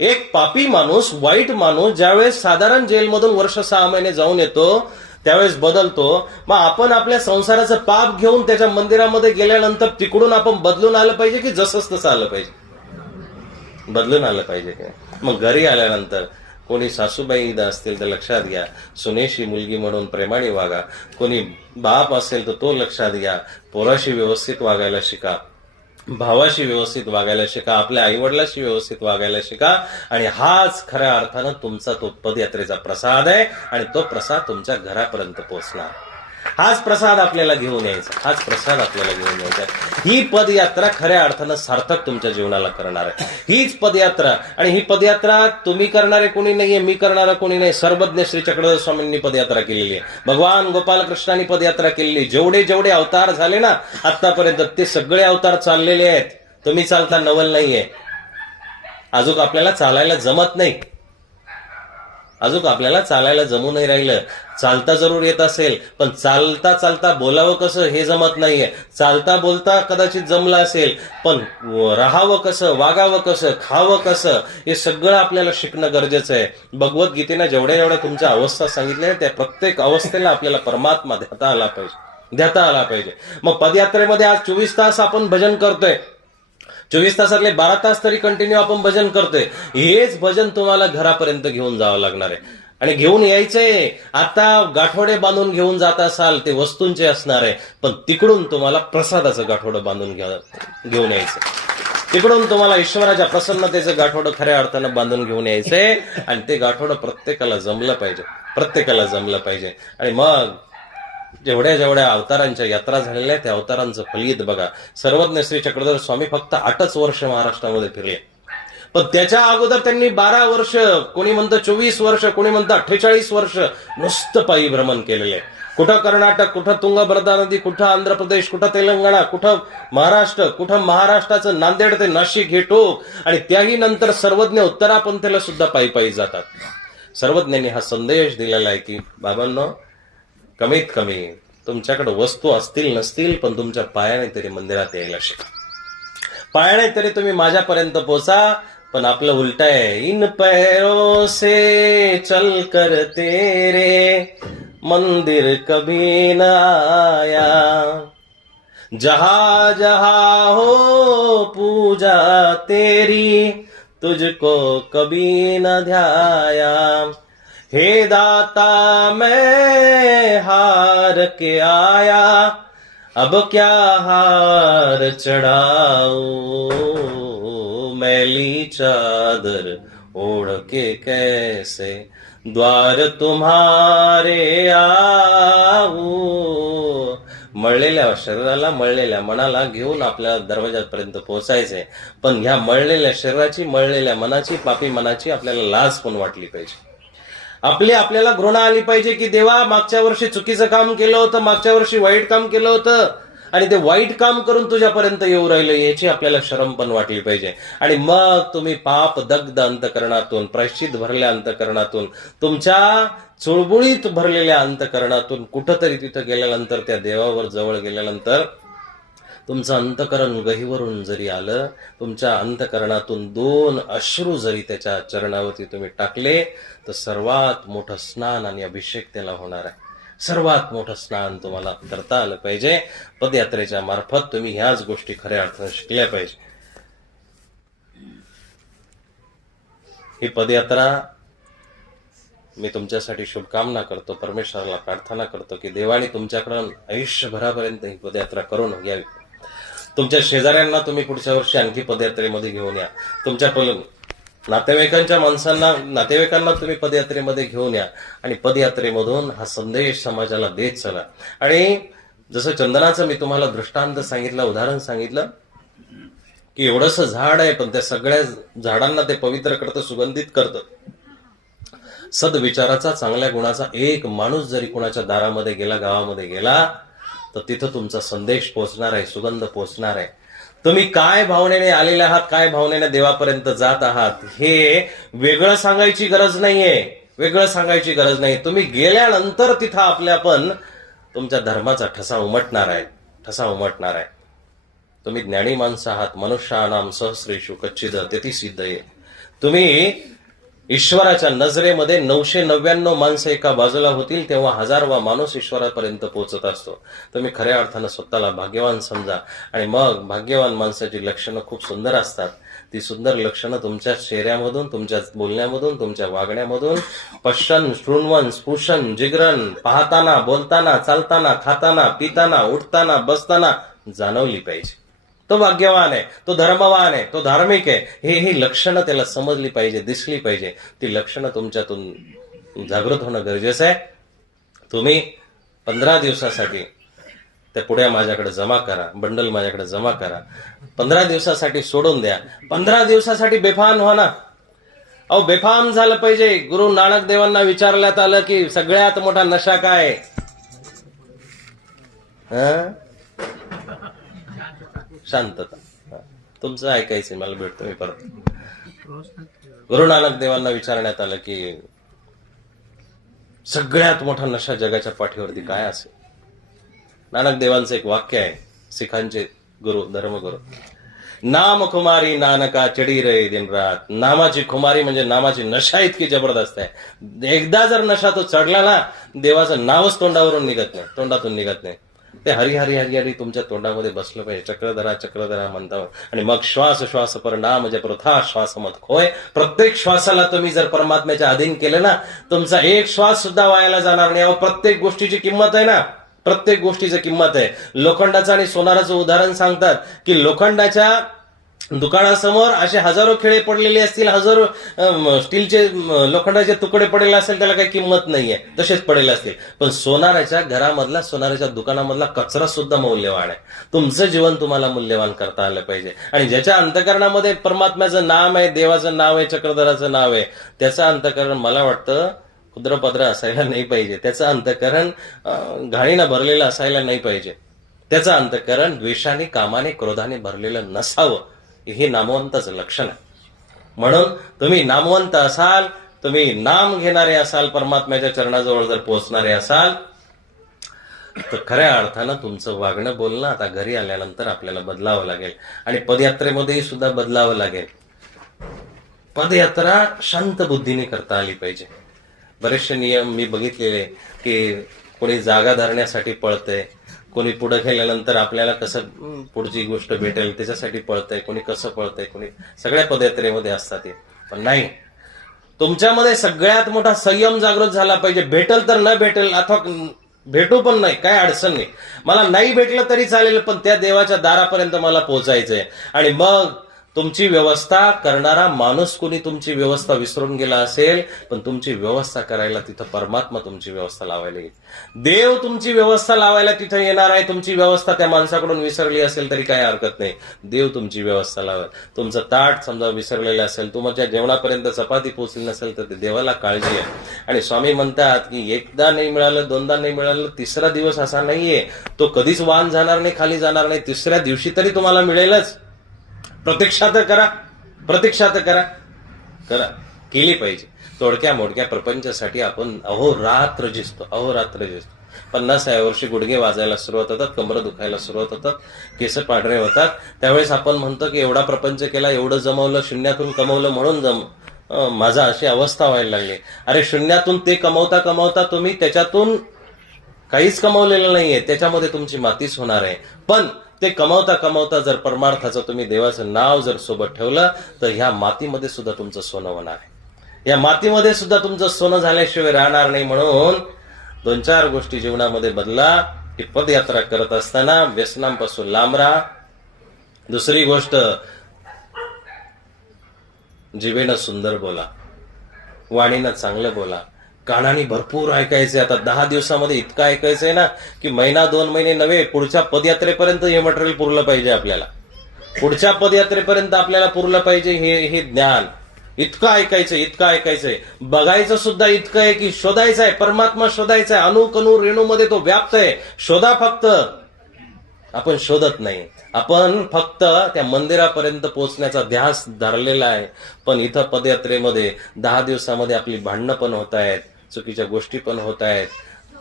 एक पापी माणूस, वाईट माणूस ज्यावेळेस साधारण जेलमधून वर्ष 6 महिने जाऊन येतो त्यावेळेस बदलतो. मग आपण आपल्या संसाराचं पाप घेऊन त्याच्या मंदिरामध्ये गेल्यानंतर तिकडून आपण बदलून आलं पाहिजे की जसंच तसं आलं पाहिजे? बदलून आलं पाहिजे की. मग घरी आल्यानंतर कोणी सासूबाई इथं असतील तर लक्षात घ्या, सुनेशी मुलगी म्हणून प्रेमाने वागा. कोणी बाप असेल तर तो लक्षात घ्या, पोराशी व्यवस्थित वागायला शिका, भावाशी व्यवस्थित वागायला शिका, आपल्या आईवडिलाशी व्यवस्थित वागायला शिका. आणि हाच खऱ्या अर्थानं तुमचा तो पदयात्रेचा प्रसाद आहे आणि तो प्रसाद तुमच्या घरापर्यंत पोहोचणार. हाच प्रसाद आपल्याला घेऊन यायचा, हाच प्रसाद आपल्याला घेऊन यायचा. ही पदयात्रा खऱ्या अर्थानं सार्थक तुमच्या जीवनाला करणार आहे. हीच पदयात्रा, आणि ही पदयात्रा तुम्ही करणारे कोणी नाहीये, मी करणारा कोणी नाही. सर्वज्ञ श्री चक्रधर स्वामींनी पदयात्रा केलेली आहे, भगवान गोपालकृष्णांनी पदयात्रा केलेली. जेवढे जेवढे अवतार झाले ना आतापर्यंत ते सगळे अवतार चाललेले आहेत. तुम्ही चालता नवल नाहीये. अजून आपल्याला चालायला जमत नाही, अजून आपल्याला चालायला जमू नाही राहिलं. चालता जरूर येत असेल, पण चालता चालता बोलावं कसं हे जमत नाहीये. चालता बोलता कदाचित जमलं असेल, पण राहावं कसं, वागावं कसं, खावं कसं, हे सगळं आपल्याला शिकणं गरजेचं आहे. भगवद्गीतेनं जेवढ्या जेवढ्या तुमच्या अवस्था सांगितल्या त्या प्रत्येक अवस्थेला आपल्याला परमात्मा देता आला पाहिजे. मग पदयात्रेमध्ये आज 24 तास आपण भजन करतोय, 24 तासातले 12 तास तरी कंटिन्यू आपण भजन करतोय. हेच भजन तुम्हाला घरापर्यंत घेऊन जावं लागणार आहे आणि घेऊन यायचंय. आता गाठोडे बांधून घेऊन जात असाल ते वस्तूंचे असणार आहे, पण तिकडून तुम्हाला प्रसादाचं गाठोडं बांधून घेऊन यायचं. तिकडून तुम्हाला ईश्वराच्या प्रसन्नतेचं गाठोडं खऱ्या अर्थानं बांधून घेऊन यायचंय. आणि ते गाठोडं प्रत्येकाला जमलं पाहिजे. आणि मग जेवढ्या जेवढ्या अवतारांच्या यात्रा झालेल्या त्या अवतारांचं फलित बघा. सर्वज्ञ श्री चक्रधर स्वामी फक्त 8च वर्ष महाराष्ट्रामध्ये फिरले, पण त्याच्या अगोदर त्यांनी 12 वर्ष, कोणी म्हणतं 24 वर्ष, कोणी म्हणतं 48 वर्ष नुसतं पायी भ्रमण केलेले. कुठं कर्नाटक, कुठं तुंगभद्रा नदी, कुठं आंध्र प्रदेश, कुठं तेलंगणा, कुठं महाराष्ट्र, कुठं महाराष्ट्राचं नांदेड ते नाशिक हे टोक. आणि त्याही नंतर सर्वज्ञ उत्तरापंथीला सुद्धा पायी पायी जातात. सर्वज्ञांनी हा संदेश दिलेला आहे की बाबांनो, कमीत कमी तुमच्याकडे वस्तू असतील नसतील, पण तुमच्या पायाने तरी मंदिरात यायला शिका. पायाने तरी तुम्ही माझ्यापर्यंत पोचा. पण आपलं उलट आहे, इन पैरों से चल कर तेरे मंदिर कभी न आया, जहां जहां हो पूजा तेरी तुझको कभी न ध्याया. हे दाता मैं हार के आया, अब क्या हार चढ़ाऊं, मैली चादर ओढ़ के कैसे द्वार तुम्हारे आऊं. मळलेल्या शरीराला, मळलेल्या मनाला घेऊन आपल्या दरवाजापर्यंत पोहोचायचंय. पण ह्या मळलेल्या शरीराची, मळलेल्या मनाची, पापी मनाची आपल्याला लाज पण वाटली पाहिजे. आपल्याला घृणा आली पाहिजे की देवा, मागच्या वर्षी चुकीचं काम केलं होतं, मागच्या वर्षी वाईट काम केलं होतं आणि ते वाईट काम करून तुझ्यापर्यंत येऊ राहिलं, याची आपल्याला शरम पण वाटली पाहिजे. आणि मग तुम्ही पाप दग्ध अंतकरणातून, प्रायश्चित भरल्या अंतकरणातून, तुमच्या चुळबुळीत भरलेल्या अंतकरणातून कुठंतरी तिथं गेल्यानंतर, त्या देवावर जवळ गेल्यानंतर तुमचं अंतकरण गहिवरून जरी आलं, तुमच्या अंतकरणातून 2 अश्रू जरी त्याच्या चरणावरती तुम्ही टाकले, तर सर्वात मोठं स्नान आणि अभिषेक त्याला होणार आहे. सर्वात मोठं स्नान तुम्हाला करता आलं पाहिजे. पदयात्रेच्या मार्फत तुम्ही ह्याच गोष्टी खऱ्या अर्थाने शिकल्या पाहिजे. ही पदयात्रा मी तुमच्यासाठी शुभकामना करतो, परमेश्वराला प्रार्थना करतो की देवाने तुमच्याकडून आयुष्यभरापर्यंत ही पदयात्रा करून घ्यावी. तुमच्या शेजाऱ्यांना तुम्ही पुढच्या वर्षी आणखी पदयात्रेमध्ये घेऊन या. तुमच्या नातेवाईकांना तुम्ही पदयात्रेमध्ये घेऊन या आणि पदयात्रेमधून हा संदेश समाजाला देत चला. आणि जसं चंदनाचं मी तुम्हाला दृष्टांत सांगितलं, उदाहरण सांगितलं की एवढंसं झाड आहे, पण त्या सगळ्या झाडांना ते पवित्र करतं, सुगंधित करतं. सद्विचाराचा, चांगल्या गुणाचा एक माणूस जरी कोणाच्या दारामध्ये गेला, गावामध्ये गेला, तर तिथं तुमचा संदेश पोहोचणार आहे, सुगंध पोहोचणार आहे. तुम्ही काय भावनेने आलेले आहात, काय भावनेने देवापर्यंत जात आहात, हे वेगळं सांगायची गरज नाहीये. वेगळं सांगायची गरज नाही. तुम्ही गेल्यानंतर तिथं आपल्या पण तुमच्या धर्माचा ठसा उमटणार आहे. तुम्ही ज्ञानी माणसं आहात. मनुष्यानाम सहस्रेषु कच्चिद तेती सिद्ध आहे. तुम्ही ईश्वराच्या नजरेमध्ये 999 माणसं एका बाजूला होतील, तेव्हा 1000वा माणूस ईश्वरापर्यंत पोहोचत असतो. तुम्ही खऱ्या अर्थानं स्वतःला भाग्यवान समजा. आणि मग भाग्यवान माणसाची लक्षणं खूप सुंदर असतात. ती सुंदर लक्षणं तुमच्या चेहऱ्यामधून, तुमच्या बोलण्यामधून, तुमच्या वागण्यामधून पश्चन, शृण्वन, स्पुशन, जिगरण, पाहताना, बोलताना, चालताना, खाताना, पिताना, उठताना, बसताना जाणवली पाहिजे. तो भाग्यवान आहे, तो धर्मवान आहे, तो धार्मिक आहे. ही लक्षणं त्याला समजली पाहिजे, दिसली पाहिजे. ती लक्षणं तुमच्यातून जागृत होणं गरजेचं आहे. तुम्ही 15 दिवसासाठी त्या पुढ्या माझ्याकडे जमा करा, बंडल माझ्याकडे जमा करा. 15 दिवसासाठी सोडून द्या. 15 दिवसासाठी बेफाम व्हा ना. अहो, बेफाम झालं पाहिजे. गुरु नानक देवांना विचारण्यात आलं की सगळ्यात मोठा नशा काय? शांतता. तुमचं ऐकायचंय, मला भेटतो मी परत. गुरु नानक देवांना विचारण्यात आलं की सगळ्यात मोठा नशा जगाच्या पाठीवरती काय असेल? नानक देवांचं एक वाक्य आहे, सिखांचे गुरु, धर्मगुरु. नाम खुमारी नानका चढी रे दिन रात. नामाची खुमारी म्हणजे नामाची नशा इतकी जबरदस्त आहे. एकदा जर नशा तो चढला ना, देवाचं नावच तोंडातून निघत नाही. ते हरी हरी हरी हरी तुमच्या तोंडामध्ये बसलं पाहिजे. चक्रधरा म्हणता. आणि मग श्वास पर नाम जप प्रथा श्वास मत खोय. प्रत्येक श्वासाला तुम्ही जर परमात्म्याच्या अधीन केलं ना, तुमचा एक श्वास सुद्धा वायाला जाणार नाही. प्रत्येक गोष्टीची किंमत आहे ना, प्रत्येक गोष्टीची किंमत आहे. लोखंडाचं आणि सोनाराचं उदाहरण सांगतात की लोखंडाच्या दुकानासमोर असे हजारो खिळे पडलेले असतील, हजारो स्टीलचे लोखंडाचे तुकडे पडलेले असेल, त्याला काही किंमत नाहीये, तसेच पडलेले असतील. पण सोनाराच्या घरामधला, सोनाराच्या दुकानामधला कचरा सुद्धा मौल्यवान आहे. तुमचं जीवन तुम्हाला मूल्यवान करता आलं पाहिजे. आणि ज्याच्या अंतःकरणामध्ये परमात्म्याचं नाम आहे, देवाचं नाव आहे, चक्रधराचं नाव आहे, त्याचं अंतःकरण मला वाटतं कुद्रपद्र असायला नाही पाहिजे. त्याचं अंतःकरण घाणीनं भरलेलं असायला नाही पाहिजे. त्याचं अंतःकरण द्वेषाने, कामाने, क्रोधाने भरलेलं नसावं. हे नामवंताचं लक्षण आहे. म्हणून तुम्ही नामवंत असाल, तुम्ही नाम घेणारे असाल, परमात्म्याच्या चरणाजवळ जर पोहोचणारे असाल, तर खऱ्या अर्थानं तुमचं वागणं, बोलणं आता घरी आल्यानंतर आपल्याला बदलावं लागेल. आणि पदयात्रेमध्येही सुद्धा बदलावं लागेल. पदयात्रा शांत बुद्धीने करता आली पाहिजे. बरेचसे नियम मी बघितलेले की कोणी जागा धरण्यासाठी पळतंय, कोणी पुढे गेल्यानंतर आपल्याला कसं पुढची गोष्ट भेटेल त्याच्यासाठी पळतंय, कोणी कसं पळतंय, कोणी सगळ्या पदयात्रेमध्ये असतात. पण नाही, तुमच्यामध्ये सगळ्यात मोठा संयम जागृत झाला पाहिजे. भेटेल तर न भेटेल, अथवा भेटू पण नाही, काय अडचण नाही. मला नाही भेटलं तरी चालेल, पण त्या देवाच्या दारापर्यंत मला पोहोचायचंय. आणि मग तुमची व्यवस्था करणारा माणूस कोणी तुमची व्यवस्था विसरून गेला असेल, पण तुमची व्यवस्था करायला तिथं परमात्मा तुमची व्यवस्था लावायला येईल. देव तुमची व्यवस्था लावायला तिथं येणार आहे. तुमची व्यवस्था त्या माणसाकडून विसरली असेल तरी काही हरकत नाही, देव तुमची व्यवस्था लावेल. तुमचं ताट समजा विसरलेलं असेल, तुमच्या जेवणापर्यंत चपाती पोहोचली नसेल, तर ते देवाला काळजी आहे. आणि स्वामी म्हणतात की एकदा नाही मिळालं, दोनदा नाही मिळालं, तिसरा दिवस असा नाहीये, तो कधीच वान जाणार नाही, खाली जाणार नाही. तिसऱ्या दिवशी तरी तुम्हाला मिळेलच. प्रतीक्षा तर करा केली पाहिजे. तोडक्या मोडक्या प्रपंचासाठी आपण अहोरात्र झिजतो. 50व्या वर्षी गुडघे वाजायला सुरुवात होतात, कमर दुखायला सुरुवात होतात, केस पांढरे होतात. त्यावेळेस आपण म्हणतो की एवढा प्रपंच केला, एवढं जमवलं, शून्यातून कमवलं म्हणून माझा अशी अवस्था व्हायला लागली. अरे शून्यातून ते कमवता तुम्ही त्याच्यातून काहीच कमवलेलं नाहीये, त्याच्यामध्ये तुमची मातीच होणार आहे. पण ते कमवता जर परमार्थाचं तुम्ही देवाचं नाव जर सोबत ठेवलं, तर ह्या मातीमध्ये सुद्धा तुमचं सोनं होणार आहे. या मातीमध्ये सुद्धा तुमचं सोनं झाल्याशिवाय राहणार नाही. म्हणून 2-4 गोष्टी जीवनामध्ये बदला. की पदयात्रा करत असताना व्यसनांपासून लांब राहा, दुसरी गोष्ट, जिभेनं सुंदर बोला, वाणीनं चांगलं बोला, कानाने भरपूर ऐकायचंय. आता 10 दिवसामध्ये इतकं ऐकायचंय ना की महिना 2 महिने नव्हे, पुढच्या पदयात्रेपर्यंत हे मटेरियल पुरलं पाहिजे आपल्याला. पुढच्या पदयात्रेपर्यंत आपल्याला पुरलं पाहिजे हे ज्ञान. इतकं ऐकायचंय. बघायचं सुद्धा इतकं आहे की शोधायचं आहे, परमात्मा शोधायचा आहे. अणु रेणूमध्ये तो व्याप्त आहे. शोधा फक्त. आपण शोधत नाही, आपण फक्त त्या मंदिरापर्यंत पोहोचण्याचा ध्यास धरलेला आहे. पण इथं पदयात्रेमध्ये 10 दिवसामध्ये आपली भांडणं पण होत आहेत, चुकीच्या गोष्टी पण होत आहेत,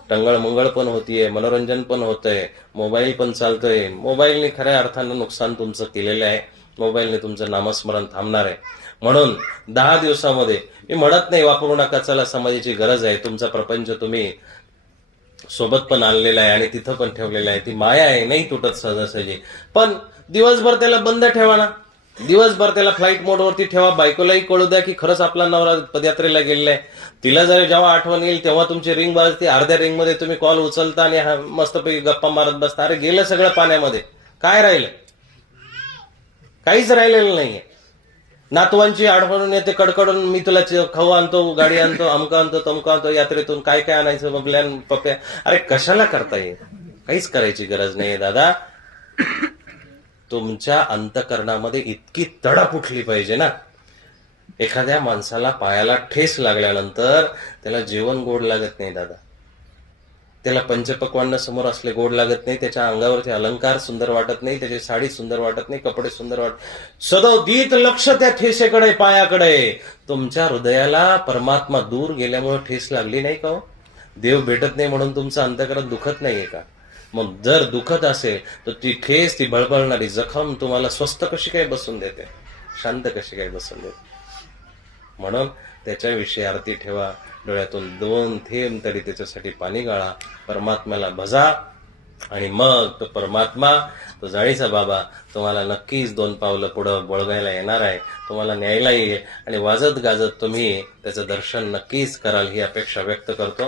टंगळमंगळ पण होतीये, मनोरंजन पण होतंय, मोबाईल पण चालतोय. मोबाईलने खऱ्या अर्थानं नुकसान तुमचं केलेलं आहे. मोबाईलने तुमचं नामस्मरण थांबणार आहे. म्हणून 10 दिवसामध्ये मी म्हणत नाही वापरू नका, चला समाजाची गरज आहे. तुमचा प्रपंच तुम्ही सोबत पण आणलेला आहे आणि तिथं पण ठेवलेला आहे. ती माया आहे, नाही तुटत सहजासहजी. पण दिवसभर त्याला बंद ठेवा ना, दिवसभर त्याला फ्लाईट मोडवरती ठेवा. बायकोलाही कळू द्या की खरंच आपला नवरा पदयात्रेला गेलेला आहे. तिला जर जेव्हा आठवण येईल तेव्हा तुमची रिंग वाजते, अर्ध्या रिंगमध्ये तुम्ही कॉल उचलता आणि मस्तपैकी गप्पा मारत बसता. अरे गेलं सगळं पाण्यामध्ये, काय राहिलं? काहीच राहिलेलं नाहीये. नातवांची आठवण येते कडकडून, मी तुला खाऊ आणतो, गाडी आणतो, अमकं आणतो, तमकं आणतो, यात्रेतून काय काय आणायचं, बबल्यान पप्प्या. अरे कशाला करता येईल? काहीच करायची गरज नाहीये दादा. तुमच्या अंतकरणामध्ये इतकी तडप उठली पाहिजे ना. एखाद्या माणसाला पायाला ठेस लागल्यानंतर त्याला जेवण गोड लागत नाही दादा, त्याला पंचपक्वान्न समोर असले गोड लागत नाही, त्याच्या अंगावरचे अलंकार सुंदर वाटत नाही, त्याची साडी सुंदर वाटत नाही, कपडे सुंदर सदैव दीत लक्ष त्या ठेसेकडे, पायाकडे. तुमच्या हृदयाला परमात्मा दूर गेल्यामुळे ठेस लागली नाही का हो? देव भेटत नाही म्हणून तुमचं अंतकरण दुखत नाहीये का? मग जर दुखत असेल तर ती ठेस, ती बळबळणारी जखम तुम्हाला स्वस्थ कशी काय बसून देते, शांत कशी काय बसून देते? म्हणून त्याच्याविषयी आरती ठेवा, डोळ्यातून 2 थेंब तरी त्याच्यासाठी पाणी गाळा, परमात्म्याला भजा. आणि मग तो परमात्मा, तो जाळीचा बाबा तुम्हाला नक्कीच 2 पावलं पुढं बळगायला येणार आहे, तुम्हाला न्यायला येईल आणि वाजत गाजत तुम्ही त्याचं दर्शन नक्कीच कराल ही अपेक्षा व्यक्त करतो.